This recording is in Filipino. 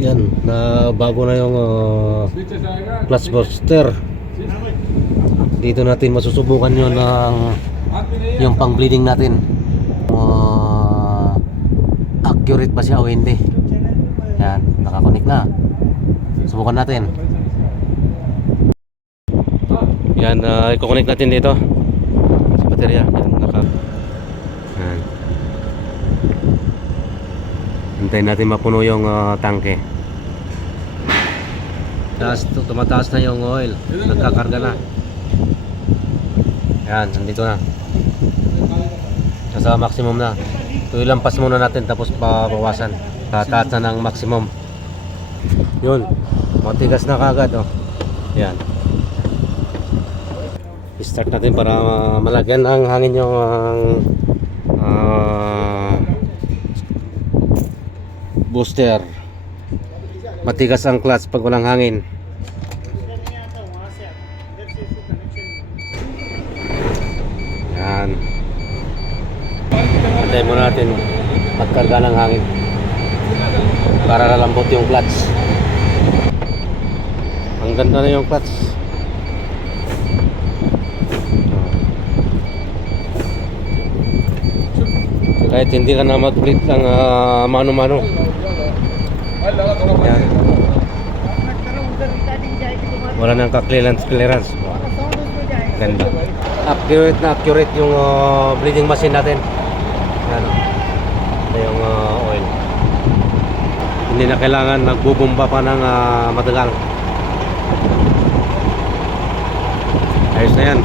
Yan, na bago na yung clutch booster. Dito natin masusubukan yun ng yung pang bleeding natin. Accurate ba siya o hindi. Yan, nakakonik na. Subukan natin. Yan, i-connect natin dito sa baterya. Yan, yan. Hintayin natin mapuno yung tangke. Tumataas na yung oil. Nagkakarga na. Yan, nandito na. Nasa maximum na. So ilampas muna natin tapos pabawasan. Tataas na ng maximum. Yun, matigas na kagad oh. Yan. I-start natin para malagyan ang hangin yung booster. Matigas ang clutch pag walang hangin. Yan. Antayin muna natin magkarga ng hangin para lalambot yung clutch. Ang ganda na yung clutch. Kahit hindi ka na mag-bleed lang mano-mano. Yan. Wala nang ka-clearance. Ganda. Accurate yung bleeding machine natin. Yan. Ito yung oil. Hindi na kailangan nagbubomba pa ng matagal. Ayos na yan.